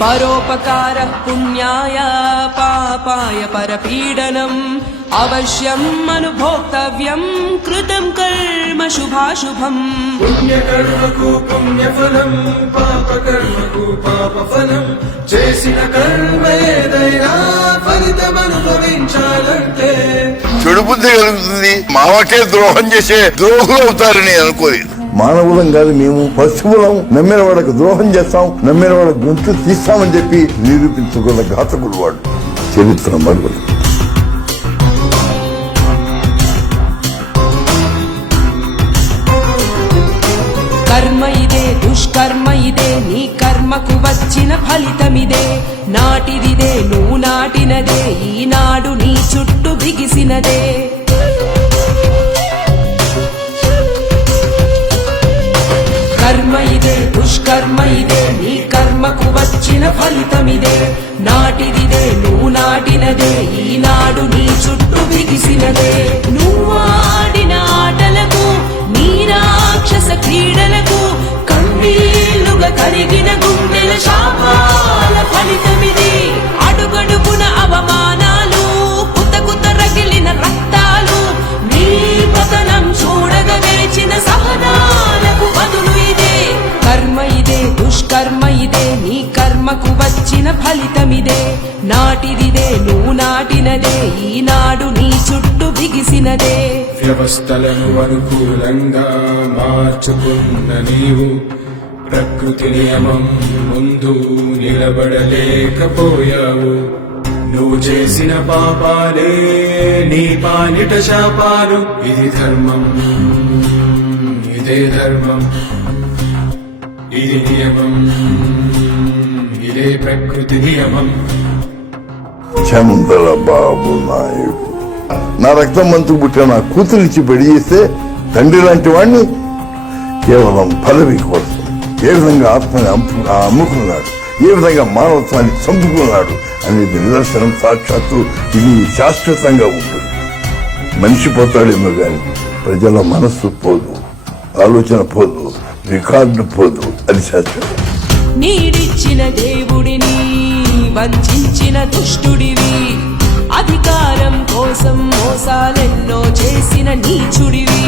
పరోపకార పుణ్యాయ పాపాయ పరపీడనం అవశ్యం అనుభోక్తవ్యం కృతం కర్మ శుభాశుభం. పుణ్యకర్మకు పుణ్యఫలం పాపకర్మకు పాపఫలం చేసిన కర్మ ఏదైనా ఫలితం అనుభవించాలంటే చెడు బుద్ధి కలుగుతుంది. మామకే ద్రోహం చేసే ద్రోహులు అవుతారని అనుకోలేదు. మానవులం కాదు మేము, పశువులం. నమ్మిన వాళ్ళకు ద్రోహం చేస్తాం, నమ్మిన వాళ్ళ గొంతు తీస్తామని చెప్పి నిరూపించుకున్న ఘాతకుడు వాడు. చరిత్ర మరుగుడు. కర్మ ఇదే దుష్కర్మ ఇదే నీ కర్మకు వచ్చిన ఫలితమిదే. నాటిదిదే నువ్వు నాటినదే ఈనాడు నీ చుట్టూ బిగిసినదే. కర్మ ఇదే దుష్కర్మ ఇదే నీ కర్మకు వచ్చిన ఫలితమిదే. నాటిదిదే నువ్వు నాటినదే ఈనాడు నీ చుట్టూ బిగిసినదే. నువ్వు ఆడిన ఆటలకు నీ రాక్షస క్రీడలకు కన్నీళ్లుగా కరిగిన గుండెల శాపాల ఫలితమిది. అడుగడుగున అవమానాలు కుతకుత రగిలిన రక్తాలు నీ పతనం చూడగా గెలిచిన సహనాలకు బదులు ఇదే. కర్మ ఇదే దుష్కర్మ ఇదే నీ కర్మకు వచ్చిన ఫలితమిదే. నాటిదిదే నువ్వు నాటినదే ఈనాడు నీ చుట్టూ బిగిసినదే. వ్యవస్థలను అనుకూలంగా మార్చుకున్న నీవు ప్రకృతి నియమం ముందు నిలబడలేకపోయావు. నువ్వు చేసిన పాపాలే నీ పాలిట శాపాలు. ఇది ధర్మం, ఇదే ధర్మం, ఇది నియమం, ఇదే ప్రకృతి నియమం. చంద్రబాబు నాయుడు నా రక్తం మంచుకు పుట్టిన నా కూతురిచ్చి పెళ్లి చేస్తే తండ్రి లాంటి వాడిని కేవలం పదవి కోసం ఏ విధంగా ఆత్మని అమ్ముకున్నాడు, ఏ విధంగా మానవత్వాన్ని చంపుకున్నాడు అనేది నిదర్శనం. సాక్షాత్తు ఇది శాశ్వతంగా ఉంటుంది. మనిషి పోతాడేమో గాని ప్రజల మనస్సు పోదు, ఆలోచన పోదు, రికార్డు పోదు. అది శాశ్వతం. నీడిచ్చిన దేవుడిని వంచిన దుష్టుడివి, అధికారం కోసం మోసాలెన్నో చేసిన నీచుడివి.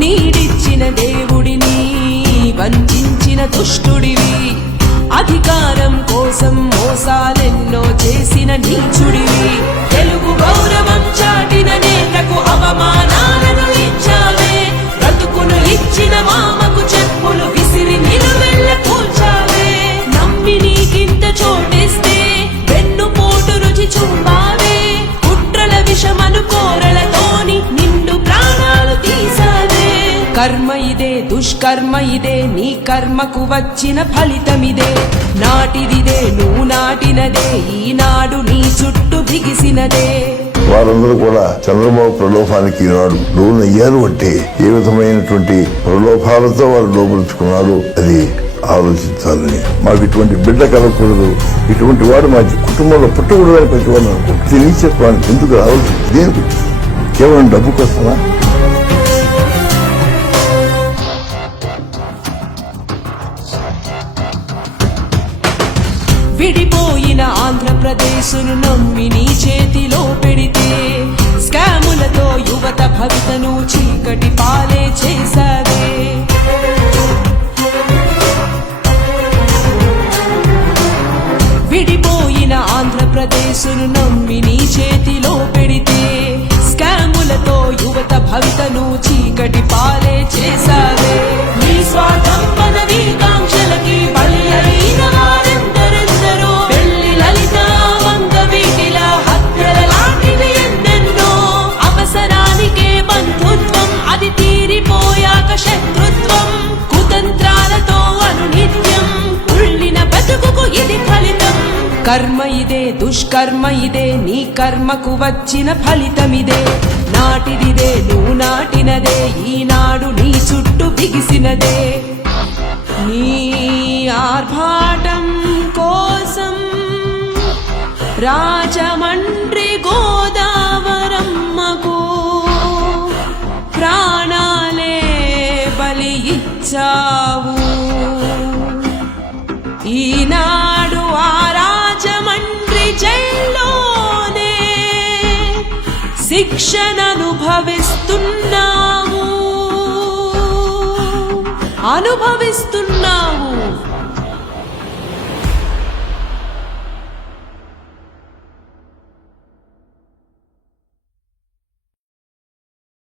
నీడిచ్చిన దేవుడిని వంచిన దుష్టుడివి, అధికారం కోసం మోసాలెన్నో చేసిన నీచుడివి. తెలుగు గౌరవం చాటిన నేతకు అవమానాలను ఇచ్చావే. బ్రతుకును ఇచ్చిన మామకు చెప్పులు విసిరి నిలువెల్ల కూల్చావే. నమ్మి నీకింత చోటిస్తే వెన్ను పోటు రుచి చూపావే. కుట్రల విషమను కోరలతోని నిండు ప్రాణాలు తీసావే. కర్మ ఇదే దుష్కర్మ ఇదే నీ కర్మకు వచ్చిన ఫలితమిదే. నాటిదిదే నువ్వు నాటినదే ఈనాడు నీ చుట్టూ బిగిసినదే. వారందరూ కూడా చంద్రబాబు ప్రలోభానికి ఈనాడు లోనయ్యారు అంటే ఏ విధమైనటువంటి ప్రలోభాలతో వారు లోపరుచుకున్నారో అది ఆలోచించాలని. మాకు ఇటువంటి బిడ్డ కలగకూడదు, ఇటువంటి వాడు మా కుటుంబంలో పుట్టకూడదని ప్రతి వాడు అనుకుంటారు. తెలియచెప్పడానికి ఎందుకు రావాలి? దేనికి? కేవలం డబ్బు కోసమా? విడిపోయిన ఆంధ్రప్రదేశ్ను నమ్మి నీ చేతిలో పెడితే స్కాములతో యువత భవితను చీకటి పాలే చేశావే. విడిపోయిన ఆంధ్రప్రదేశ్ను నమ్మి నీ చేతిలో పెడితే స్కాములతో యువత భవితను చీకటి పాలే చేశావే. నీ స్వార్థం పదవి కాంక్షలకి బలి అయిన వారెందరెందరో. పెళ్లి లలిత వంగ వీటిల హత్యల లాంటివి ఎన్నెన్నో. అవసరానికే బంధుత్వం, అది తీరిపోయాక శత్రుత్వం. కుతంత్రాలతో అనునిత్యం ఉళ్ళిన బతుకుకు ఇది ఫలితం. కర్మ ఇదే దుష్కర్మ ఇదే నీ కర్మకు వచ్చిన ఫలితమిదే. నాటిదిదే నువ్వు నాటినదే ఈనాడు నీ చుట్టూ బిగిసినదే. నీ ఆర్భాటం కోసం రాజమండ్రి గోదావరమ్మకు ప్రాణాలే బలి చేశావు. ఈనాడు ఆ రాజమండ్రి జైల్లోనే శిక్షననుభవిస్తున్నావు.